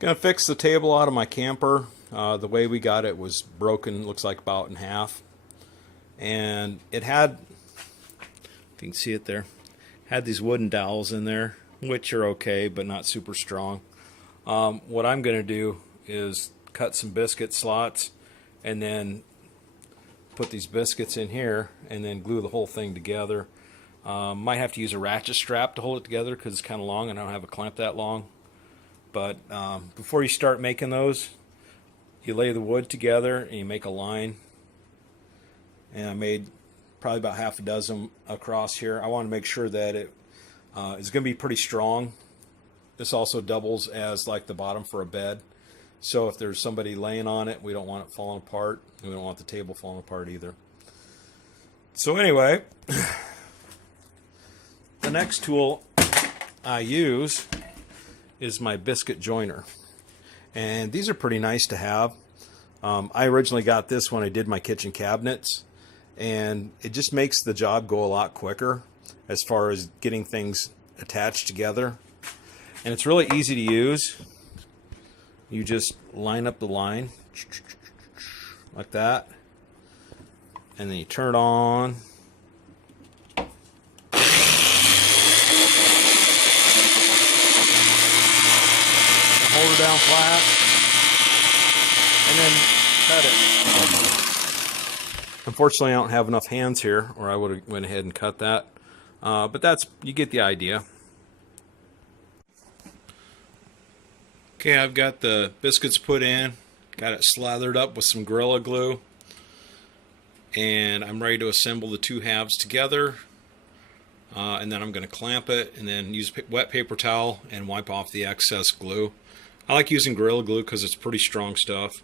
Gonna fix the table out of my camper. The way we got it was broken, looks like about in half. And it had, if you can see it there, had these wooden dowels in there, which are okay, but not super strong. What I'm gonna do is cut some biscuit slots and then put these biscuits in here and then glue the whole thing together. Might have to use a ratchet strap to hold it together because it's kind of long and I don't have a clamp that long. But before you start making those, you lay the wood together and you make a line. And I made probably about half a dozen across here. I want to make sure that it is going to be pretty strong. This also doubles as like the bottom for a bed. So if there's somebody laying on it, we don't want it falling apart. And we don't want the table falling apart either. So anyway, the next tool I use is my biscuit joiner. And these are pretty nice to have. I originally got this when I did my kitchen cabinets, and it just makes the job go a lot quicker as far as getting things attached together. And it's really easy to use. You just line up the line like that, and then you turn it on. Hold it down flat, and then cut it. Unfortunately, I don't have enough hands here, or I would have went ahead and cut that. But you get the idea. Okay, I've got the biscuits put in, got it slathered up with some Gorilla Glue, and I'm ready to assemble the two halves together. And then I'm going to clamp it, and then use a wet paper towel and wipe off the excess glue. I like using Gorilla Glue because it's pretty strong stuff.